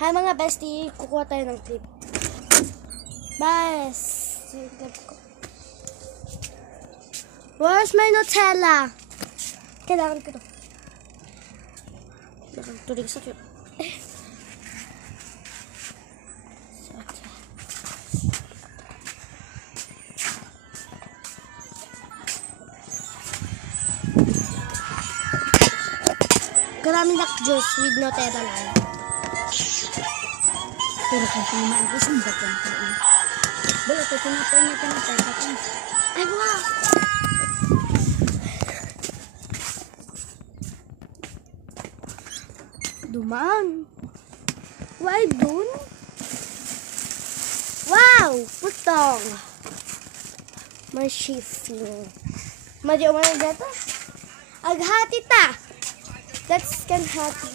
Hi mga bestie, kukuha tayo ng clip. Bye! Where's my Nutella? Kailangan ko to. Nakatulig sa clip. Karaminak juice with Nutella lang. Pero kung tinamaan ko, sumbat lang ko. Wala ito, tinapay. Ay, wow! Dumaan. Why dun? Wow! Putong! May shifting. Madyo mo na dito? Aghati ta! Let's can hati.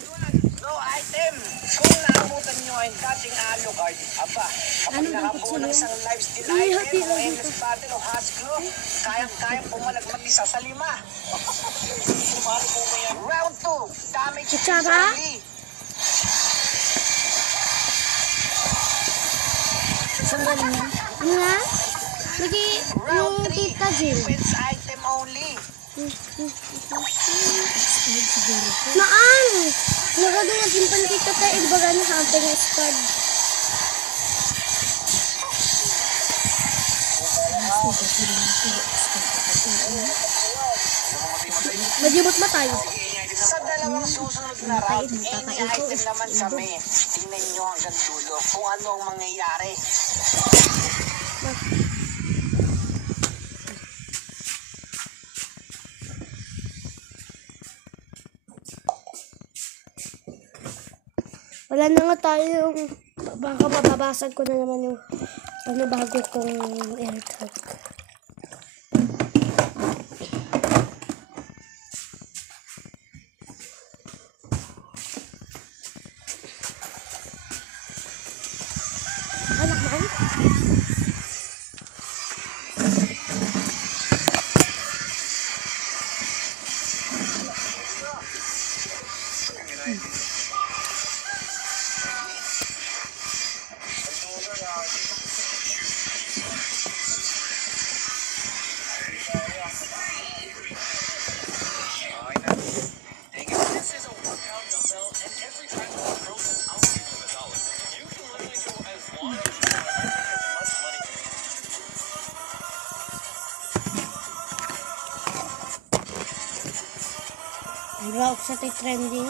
No item. Kung naabutan nyo ay dating Alucard, aba, kapag nakabuo ng isang lifesteal item o endless battle o Hasbro, kayang-kayang pumalag mag-isa sa 5. Sumali po kaya round 2. Damage Kutsara? Saan galing yan? Nga? Lagi yung Round 3. tita Jill. Defense item only. Naan! Nagagawin natin pandito tayo. Ibaga na hampir ng squad. Madibot ba tayo? Sa dalawang susunod na round, any item naman kami. Tingnan nyo hanggang dulo kung ano ang mangyayari. Wala na nga tayo yung baka mababasag ko na naman yung ano bago kong air tag. Anak man? Rock sa trending.